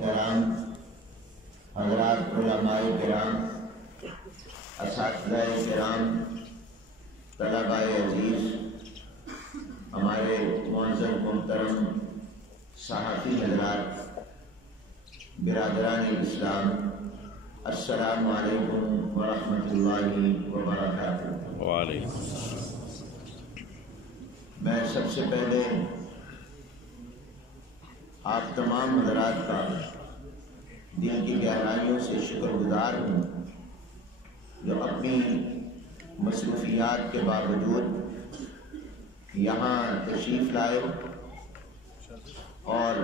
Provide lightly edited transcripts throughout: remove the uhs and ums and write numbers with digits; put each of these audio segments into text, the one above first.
کرام، حضرات علماء کرام، اساتذہ کرام، طلباء عزیز، ہمارے معزز محترم صحافی حضرات، برادران اسلام، السلام علیکم ورحمۃ اللہ وبرکاتہ۔ وعلیکم السلام۔ میں سب سے پہلے آپ تمام حضرات کا دل کی گہرائیوں سے شکر گزار ہوں جو اپنی مصروفیات کے باوجود یہاں تشریف لائے، اور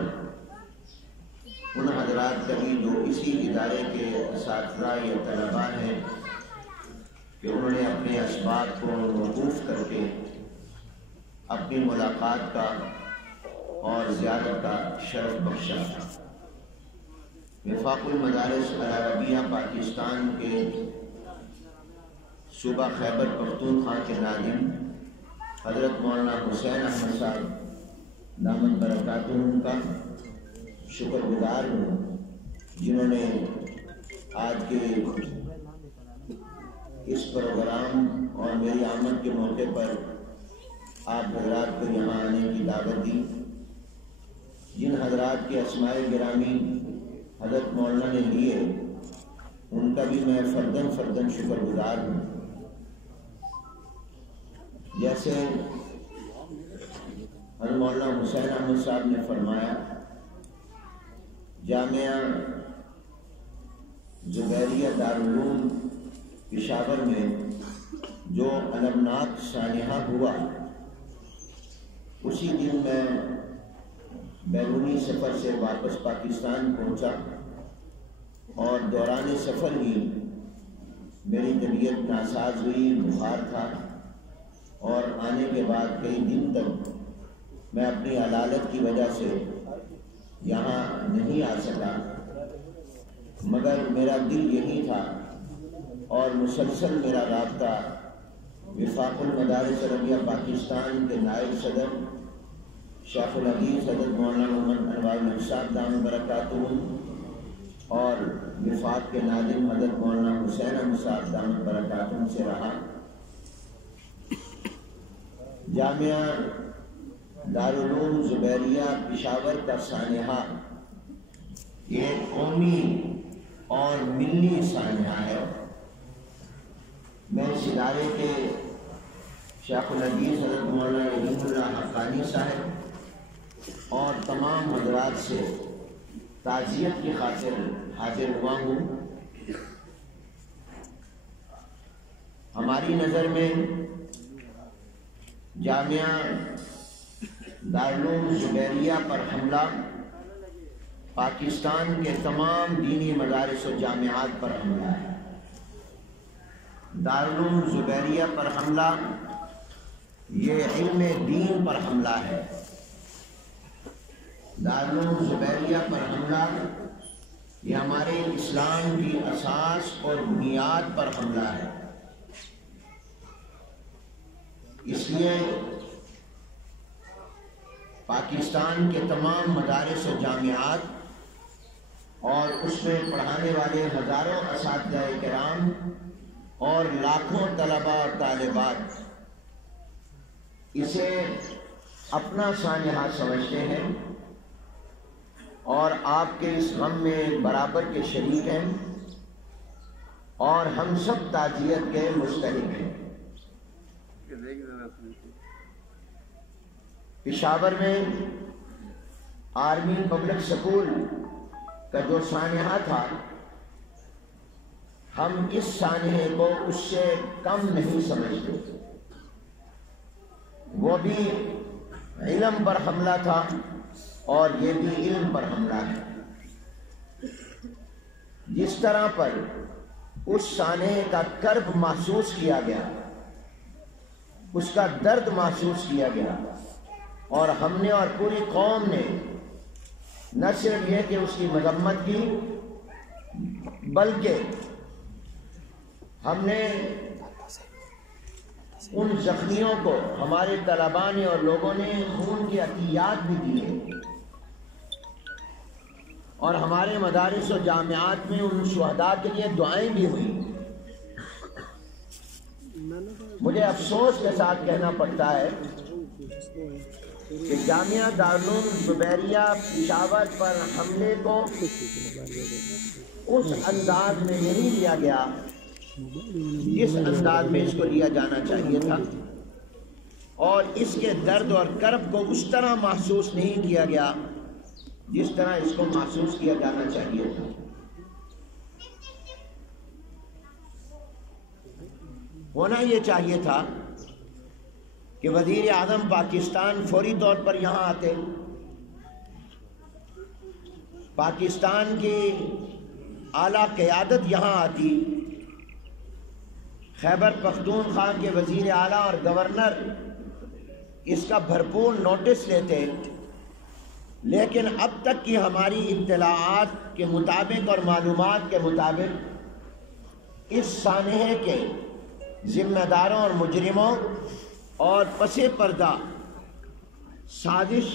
ان حضرات کا بھی جو اسی ادارے کے اساتذہ یا طلباء ہیں کہ انہوں نے اپنے اسباب کو موقوف کر کے اپنی ملاقات کا اور زیارت کا شرف بخشا۔ وفاق المدارس العربیہ پاکستان کے صوبہ خیبر پختونخوا کے ناظم حضرت مولانا حسین احمد صاحب دامت برکاتہم کا شکر گزار ہوں، جنہوں نے آج کے اس پروگرام اور میری آمد کے موقع پر آپ حضرات کو یہاں آنے کی دعوت دی۔ جن حضرات کے اسماء گرامی حضرت مولانا نے لیے، ان کا بھی میں فرداً شکر گزار ہوں۔ جیسے حضرت مولانا حسین احمد صاحب نے فرمایا، جامعہ زبیریہ دارالعلوم پشاور میں جو المناک سانحہ ہوا، اسی دن میں بیرونی سفر سے واپس پاکستان پہنچا، اور دوران سفر ہی میری طبیعت ناساز ہوئی، بخار تھا، اور آنے کے بعد کئی دن تک میں اپنی علالت کی وجہ سے یہاں نہیں آ سکا، مگر میرا دل یہی تھا اور مسلسل میرا رابطہ وفاق المدارس عربیہ پاکستان کے نائب صدر شیخ الحدیث حضرت مولانا محمد انوار الحق صاحب دامت برکاتہم اور وفاق کے ناظم حضرت مولانا حسین احمد صاحب دامت برکاتہم سے رہا۔ جامعہ دارالعلوم زبیریہ پشاور کا سانحہ یہ قومی اور ملی سانحہ ہے۔ میں اس ادارے کے شیخ الحدیث حضرت مولانا رحیم اللہ حقانی صاحب اور تمام حضرات سے تعزیت کی خاطر حاضر ہوا ہوں۔ ہماری نظر میں جامعہ دارالعلوم زبیریہ پر حملہ پاکستان کے تمام دینی مدارس و جامعات پر حملہ ہے۔ دارالعلوم زبیریہ پر حملہ یہ علم دین پر حملہ ہے۔ دارالعلوم زبیریہ پر حملہ یہ ہمارے اسلام کی اساس اور بنیاد پر حملہ ہے۔ اس لیے پاکستان کے تمام مدارس و جامعات اور اس میں پڑھانے والے ہزاروں اساتذہ کرام اور لاکھوں طلباء اور طالبات اسے اپنا سانحہ سمجھتے ہیں اور آپ کے اس غم میں برابر کے شریک ہیں، اور ہم سب تعزیت کے مستحق ہیں۔ پشاور میں آرمی پبلک سکول کا جو سانحہ تھا، ہم اس سانحے کو اس سے کم نہیں سمجھتے۔ وہ بھی علم پر حملہ تھا اور یہ بھی علم پر حملہ ہے۔ جس طرح پر اس سانحے کا کرب محسوس کیا گیا، اس کا درد محسوس کیا گیا، اور ہم نے اور پوری قوم نے نہ صرف یہ کہ اس کی مذمت کی، بلکہ ہم نے ان زخمیوں کو ہمارے طلباء نے اور لوگوں نے خون کی عطیات بھی دیے، اور ہمارے مدارس و جامعات میں ان شہداء کے لیے دعائیں بھی ہوئیں۔ مجھے افسوس کے ساتھ کہنا پڑتا ہے کہ جامعہ دارالعلوم زبیریہ پشاور پر حملے کو اس انداز میں نہیں لیا گیا جس انداز میں اس کو لیا جانا چاہیے تھا، اور اس کے درد اور کرب کو اس طرح محسوس نہیں کیا گیا جس طرح اس کو محسوس کیا جانا چاہیے تھا۔ ہونا یہ چاہیے تھا کہ وزیر اعظم پاکستان فوری طور پر یہاں آتے، پاکستان کی اعلیٰ قیادت یہاں آتی، خیبر پختونخوا کے وزیر اعلیٰ اور گورنر اس کا بھرپور نوٹس لیتے، لیکن اب تک کی ہماری اطلاعات کے مطابق اور معلومات کے مطابق اس سانحے کے ذمہ داروں اور مجرموں اور پس پردہ سازش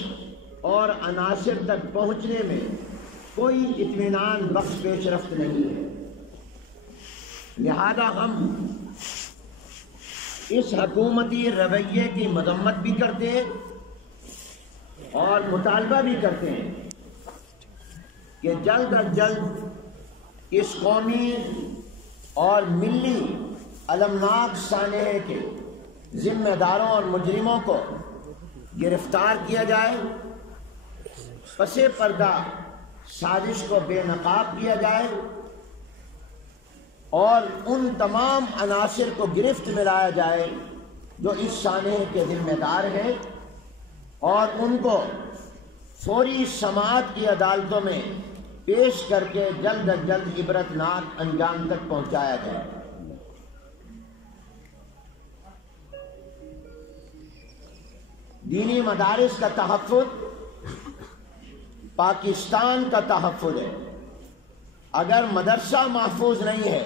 اور عناصر تک پہنچنے میں کوئی اطمینان بخش پیش رفت نہیں ہے۔ لہذا ہم اس حکومتی رویے کی مذمت بھی کرتے ہیں اور مطالبہ بھی کرتے ہیں کہ جلد از جلد اس قومی اور ملی المناک سانحے کے ذمہ داروں اور مجرموں کو گرفتار کیا جائے، پس پردہ سازش کو بے نقاب کیا جائے اور ان تمام عناصر کو گرفت میں لایا جائے جو اس سانحے کے ذمہ دار ہیں، اور ان کو فوری سماعت کی عدالتوں میں پیش کر کے جلد از جلد عبرتناک انجام تک پہنچایا جائے۔ دینی مدارس کا تحفظ پاکستان کا تحفظ ہے۔ اگر مدرسہ محفوظ نہیں ہے،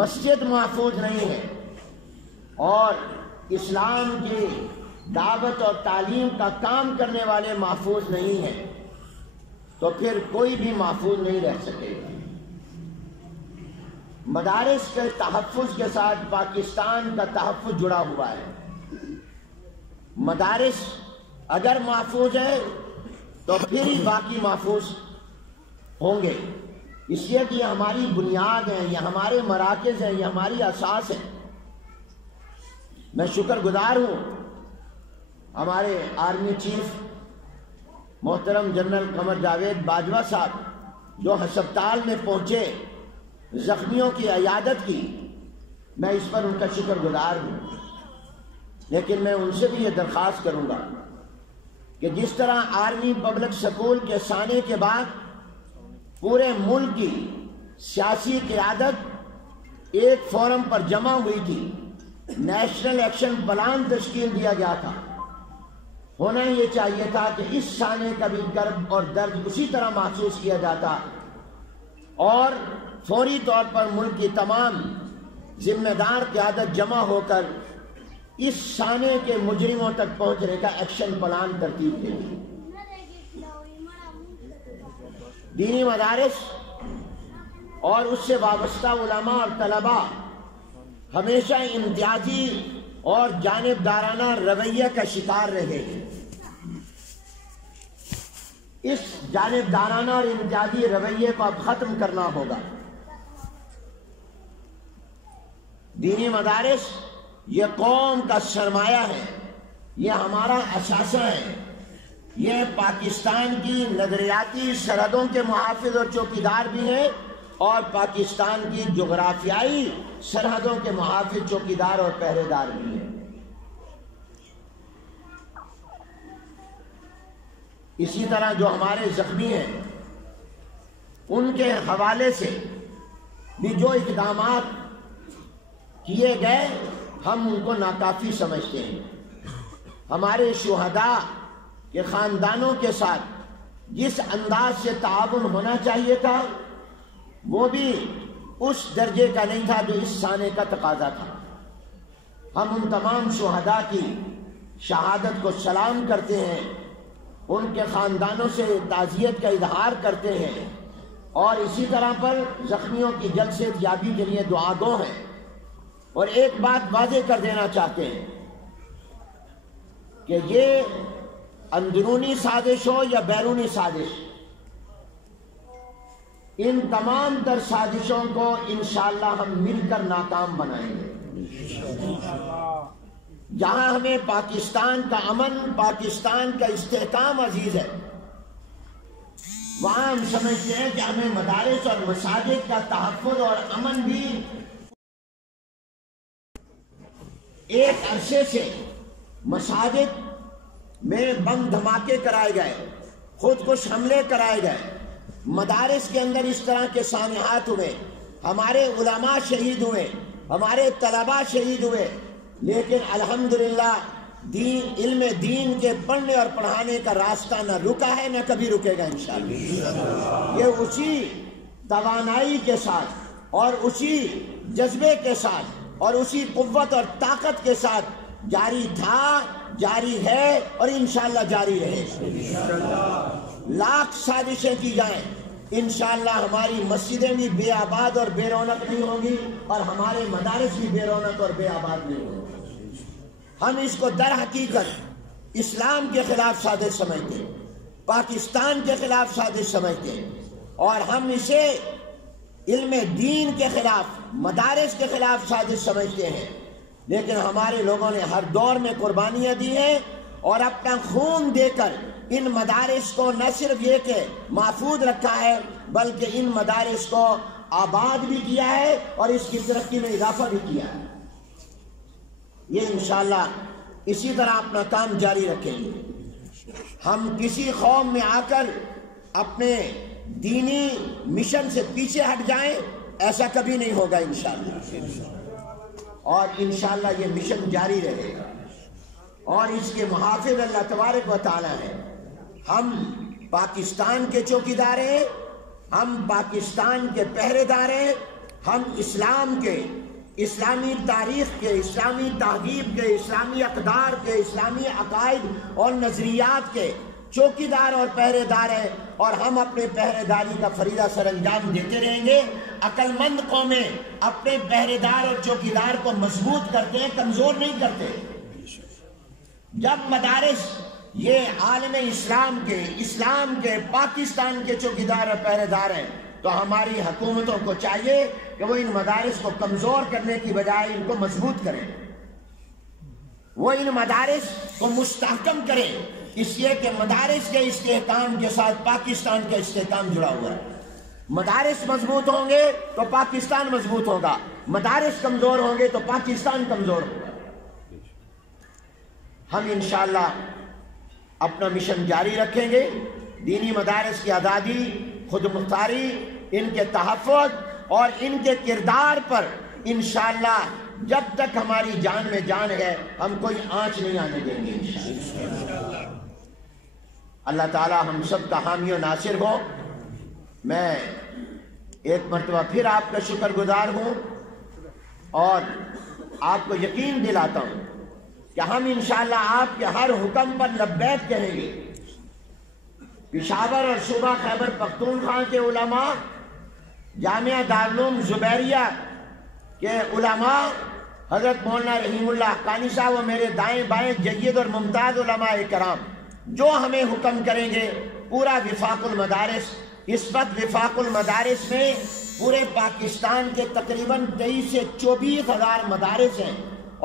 مسجد محفوظ نہیں ہے اور اسلام کی دعوت اور تعلیم کا کام کرنے والے محفوظ نہیں ہیں تو پھر کوئی بھی محفوظ نہیں رہ سکے گا۔ مدارس کے تحفظ کے ساتھ پاکستان کا تحفظ جڑا ہوا ہے۔ مدارس اگر محفوظ ہے تو پھر ہی باقی محفوظ ہوں گے، اس لیے کہ یہ ہماری بنیاد ہے، یہ ہمارے مراکز ہیں، یہ ہماری اساس ہے۔ میں شکر گزار ہوں ہمارے آرمی چیف محترم جنرل قمر جاوید باجوہ صاحب جو ہسپتال میں پہنچے، زخمیوں کی عیادت کی، میں اس پر ان کا شکر گزار ہوں۔ لیکن میں ان سے بھی یہ درخواست کروں گا کہ جس طرح آرمی پبلک سکول کے سانے کے بعد پورے ملک کی سیاسی قیادت ایک فورم پر جمع ہوئی تھی، نیشنل ایکشن پلان تشکیل دیا گیا تھا، ہونا یہ چاہیے تھا کہ اس سانے کا بھی کرب اور درد اسی طرح محسوس کیا جاتا اور فوری طور پر ملک کی تمام ذمہ دار قیادت جمع ہو کر اس سانے کے مجرموں تک پہنچنے کا ایکشن پلان ترتیب دے گی۔ دینی مدارس اور اس سے وابستہ علماء اور طلباء ہمیشہ امتیازی اور جانبدارانہ رویہ کا شکار رہے ہیں۔ اس جانبدارانہ اور امتیازی رویے کو اب ختم کرنا ہوگا۔ دینی مدارس یہ قوم کا سرمایہ ہے، یہ ہمارا اثاثہ ہے، یہ پاکستان کی نظریاتی سرحدوں کے محافظ اور چوکیدار بھی ہیں اور پاکستان کی جغرافیائی سرحدوں کے محافظ، چوکیدار اور پہرے دار بھی ہیں۔ اسی طرح جو ہمارے زخمی ہیں ان کے حوالے سے بھی جو اقدامات کیے گئے ہم ان کو ناکافی سمجھتے ہیں۔ ہمارے شہداء کے خاندانوں کے ساتھ جس انداز سے تعاون ہونا چاہیے تھا وہ بھی اس درجے کا نہیں تھا جو اس سانے کا تقاضا تھا۔ ہم ان تمام شہداء کی شہادت کو سلام کرتے ہیں ان کے خاندانوں سے تعزیت کا اظہار کرتے ہیں اور اسی طرح پر زخمیوں کی جلد سے یابی کے لیے دعا گو ہیں۔ اور ایک بات واضح کر دینا چاہتے ہیں کہ یہ اندرونی سازش ہو یا بیرونی سازش، ان تمام تر سازشوں کو انشاءاللہ ہم مل کر ناکام بنائیں گے۔ جہاں ہمیں پاکستان کا امن، پاکستان کا استحکام عزیز ہے، وہاں ہم سمجھتے ہیں کہ ہمیں مدارس اور مساجد کا تحفظ اور امن بھی۔ ایک عرصے سے مساجد میں بم دھماکے کرائے گئے، خودکش حملے کرائے گئے، مدارس کے اندر اس طرح کے سانحات ہوئے، ہمارے علماء شہید ہوئے، ہمارے طلباء شہید ہوئے، لیکن الحمدللہ علم دین کے پڑھنے اور پڑھانے کا راستہ نہ رکا ہے نہ کبھی رکے گا انشاءاللہ۔ یہ اسی توانائی کے ساتھ اور اسی جذبے کے ساتھ اور اسی قوت اور طاقت کے ساتھ جاری تھا، جاری ہے اور انشاءاللہ جاری رہے گا۔ لاکھ سازشیں کی جائیں، انشاءاللہ ہماری مسجدیں بھی بے آباد اور بے رونق نہیں ہوں گی اور ہمارے مدارس بھی بے رونق اور بے آباد نہیں ہوں گے۔ ہم اس کو در حقیقت اسلام کے خلاف سازش سمجھتے ہیں، پاکستان کے خلاف سازش سمجھتے ہیں، اور ہم اسے علم دین کے خلاف، مدارس کے خلاف سازش سمجھتے ہیں۔ لیکن ہمارے لوگوں نے ہر دور میں قربانیاں دی ہیں اور اپنا خون دے کر ان مدارس کو نہ صرف یہ کہ محفوظ رکھا ہے بلکہ ان مدارس کو آباد بھی کیا ہے اور اس کی ترقی میں اضافہ بھی کیا ہے۔ یہ انشاءاللہ اسی طرح اپنا کام جاری رکھیں گے۔ ہم کسی قوم میں آ کر اپنے دینی مشن سے پیچھے ہٹ جائیں، ایسا کبھی نہیں ہوگا انشاءاللہ، اور انشاءاللہ یہ مشن جاری رہے گا اور اس کے محافظ اللہ تبارک و تعالی ہے۔ ہم پاکستان کے چوکیدار ہیں، ہم پاکستان کے پہرے دار ہیں، ہم اسلام کے، اسلامی تاریخ کے، اسلامی تہذیب کے، اسلامی اقدار کے، اسلامی عقائد اور نظریات کے چوکیدار اور پہرے دار ہیں، اور ہم اپنے پہرے داری کا فریضہ سر انجام دیتے رہیں گے۔ عقل مند قومیں اپنے پہرے دار اور چوکیدار کو مضبوط کرتے ہیں، کمزور نہیں کرتے۔ جب مدارس یہ عالم اسلام کے پاکستان کے چوکیدار اور پہرے دار ہیں تو ہماری حکومتوں کو چاہیے کہ وہ ان مدارس کو کمزور کرنے کی بجائے ان کو مضبوط کریں، وہ ان مدارس کو مستحکم کریں، اس لیے کہ مدارس کے استحکام کے ساتھ پاکستان کا استحکام جڑا ہوا ہے۔ مدارس مضبوط ہوں گے تو پاکستان مضبوط ہوگا، مدارس کمزور ہوں گے تو پاکستان کمزور ہوگا۔ ہم انشاءاللہ اپنا مشن جاری رکھیں گے، دینی مدارس کی آزادی، خود مختاری، ان کے تحفظ اور ان کے کردار پر انشاءاللہ جب تک ہماری جان میں جان ہے ہم کوئی آنچ نہیں آنے دیں گے انشاءاللہ۔ اللہ تعالی ہم سب کا حامی و ناصر ہو۔ میں ایک مرتبہ پھر آپ کا شکر گزار ہوں اور آپ کو یقین دلاتا ہوں کہ ہم انشاءاللہ آپ کے ہر حکم پر لبیک کہیں گے۔ پشاور اور صوبہ خیبر پختونخوا کے علماء، جامعہ دارالعلوم زبیریہ کے علماء، حضرت مولانا رحیم اللہ حقانی صاحب و میرے دائیں بائیں جید اور ممتاز علماء کرام جو ہمیں حکم کریں گے، پورا وفاق المدارس، اس وقت وفاق المدارس میں پورے پاکستان کے تقریباً 23 سے 24 ہزار مدارس ہیں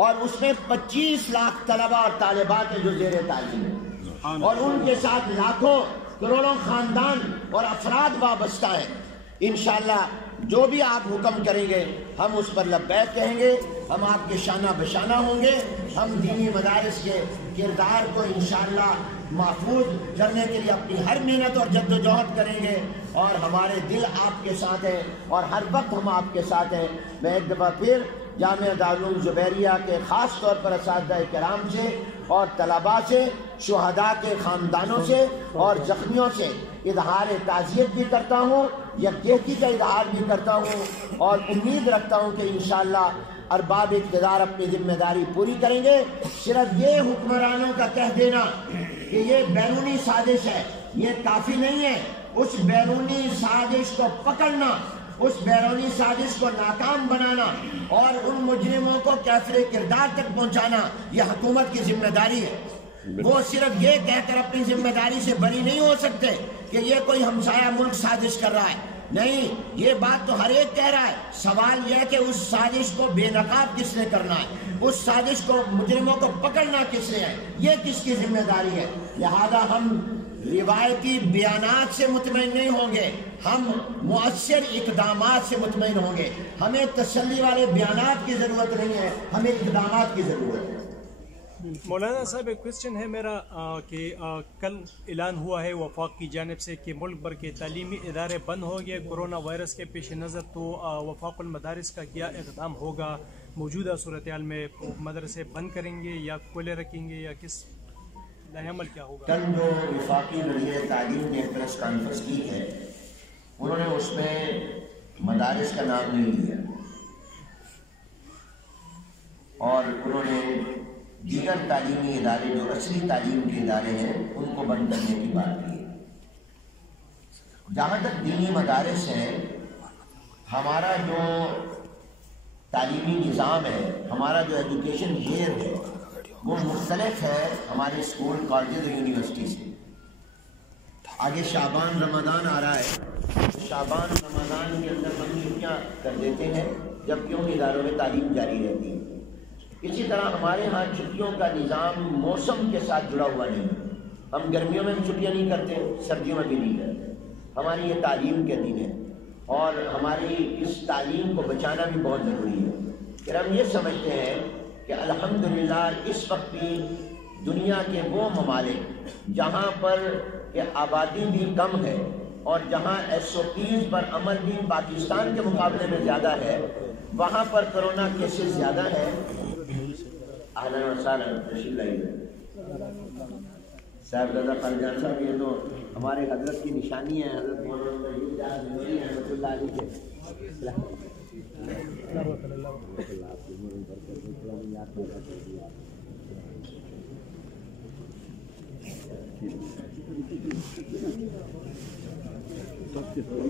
اور اس میں 25 لاکھ طلبہ اور طالبات ہیں جو زیر تعلیم ہیں، اور ان کے ساتھ لاکھوں کروڑوں خاندان اور افراد وابستہ ہیں۔ انشاءاللہ جو بھی آپ حکم کریں گے ہم اس پر لبیک کہیں گے، ہم آپ کے شانہ بشانہ ہوں گے، ہم دینی مدارس کے کردار کو انشاءاللہ محفوظ کرنے کے لیے اپنی ہر محنت اور جد و جہد کریں گے، اور ہمارے دل آپ کے ساتھ ہیں اور ہر وقت ہم آپ کے ساتھ ہیں۔ میں ایک دفعہ پھر جامعہ دارالعلوم زبیریہ کے خاص طور پر اساتذہ کرام سے اور طلباء سے، شہداء کے خاندانوں سے اور زخمیوں سے اظہار تعزیت بھی کرتا ہوں، یکجہتی کا اظہار بھی کرتا ہوں، اور امید رکھتا ہوں کہ انشاءاللہ ارباب اقتدار اپنی ذمہ داری پوری کریں گے۔ صرف یہ حکمرانوں کا کہہ دینا کہ یہ بیرونی سازش ہے، یہ کافی نہیں ہے۔ اس بیرونی سازش کو پکڑنا، اس بیرونی سازش کو ناکام بنانا اور ان مجرموں کو کافر کردار تک پہنچانا یہ حکومت کی ذمہ داری ہے۔ وہ صرف یہ کہہ کر اپنی ذمہ داری سے بری نہیں ہو سکتے کہ یہ کوئی ہمسایہ ملک سازش کر رہا ہے، نہیں، یہ بات تو ہر ایک کہہ رہا ہے۔ سوال یہ ہے کہ اس سازش کو بے نقاب کس نے کرنا ہے، اس سازش کو مجرموں کو پکڑنا کس نے ہے، یہ کس کی ذمہ داری ہے۔ لہذا ہم روایتی بیانات سے مطمئن نہیں ہوں گے، ہم مؤثر اقدامات سے مطمئن ہوں گے۔ ہمیں تسلی والے بیانات کی ضرورت نہیں ہے، ہمیں اقدامات کی ضرورت ہے۔ مولانا صاحب ایک کوشچن ہے میرا کہ کل اعلان ہوا ہے وفاق کی جانب سے کہ ملک بھر کے تعلیمی ادارے بند ہو گئے کرونا وائرس کے پیش نظر، تو وفاق المدارس کا کیا اقدام ہوگا موجودہ صورتحال میں؟ مدرسے بند کریں گے یا کھلے رکھیں گے یا کس نئے عمل کیا ہوگا؟ کل جو وفاقی وزیر تعلیم نے پریس کانفرنس کی ہے، انہوں نے اس میں مدارس کا نام نہیں لیا اور انہوں نے دیگر تعلیمی ادارے جو اصلی تعلیم کے ادارے ہیں ان کو بند کرنے کی بات کی ہے۔ جہاں تک دینی مدارس ہیں، ہمارا جو تعلیمی نظام ہے، ہمارا جو ایجوکیشن ایئر ہے وہ مختلف ہے ہمارے اسکول، کالجز اور یونیورسٹی سے۔ آگے شعبان رمضان آ رہا ہے، شعبان رمضان کے اندر ہم چھٹیاں کر دیتے ہیں جبکہ ان اداروں میں تعلیم جاری رہتی ہے۔ اسی طرح ہمارے ہاں چھٹیوں کا نظام موسم کے ساتھ جڑا ہوا نہیں ہے، ہم گرمیوں میں بھی چھٹیاں نہیں کرتے، سردیوں میں بھی نہیں کرتے۔ ہماری یہ تعلیم کے دن ہے اور ہماری اس تعلیم کو بچانا بھی بہت ضروری ہے۔ پھر ہم یہ سمجھتے ہیں کہ الحمدللہ اس وقت بھی دنیا کے وہ ممالک جہاں پر کہ آبادی بھی کم ہے اور جہاں SOPs پر عمل بھی پاکستان کے مقابلے میں زیادہ ہے، وہاں پر کرونا کیسز زیادہ ہے۔ اہلاً و سہلاً، تشریف لائیے صاحبزادہ خالجان صاحب، یہ تو ہمارے حضرت کی نشانی ہے، حضرت مولانا رحمۃ اللہ علیہ کے۔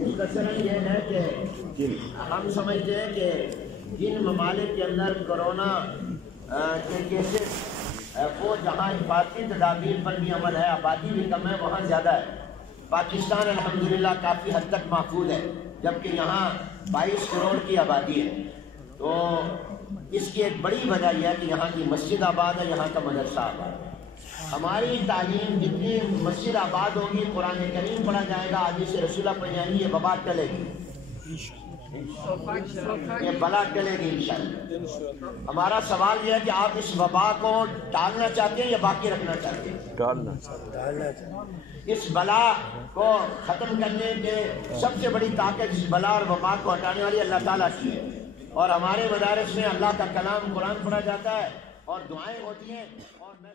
مختصراً یہ ہے کہ ہم سمجھتے ہیں کہ جن ممالک کے اندر کرونا کے کیسز وہ جہاں حفاظتی تدابیر پر بھی عمل ہے، آبادی بھی کم ہے، وہاں زیادہ ہے۔ پاکستان الحمدللہ کافی حد تک محفوظ ہے، جبکہ یہاں 22 کروڑ کی آبادی ہے۔ تو اس کی ایک بڑی وجہ یہ ہے کہ یہاں کی مسجد آباد ہے، یہاں کا مدرسہ آباد ہے۔ ہماری تعلیم جتنی مسجد آباد ہوگی، قرآن کریم پڑھا جائے گا، حدیث رسول اللہ پڑھی جائے گی، یہ وبا ٹلے گی، یہ بلا ٹلے گی انشاءاللہ۔ ہمارا سوال یہ ہے کہ آپ اس وبا کو ٹالنا چاہتے ہیں یا باقی رکھنا چاہتے ہیں؟ ٹالنا چاہتے ہیں۔ اس بلا کو ختم کرنے کے سب سے بڑی طاقت اس بلا اور وبا کو ہٹانے والی اللہ تعالیٰ کی ہے، اور ہمارے مدارس میں اللہ کا کلام قرآن پڑھا جاتا ہے اور دعائیں ہوتی ہیں، اور میں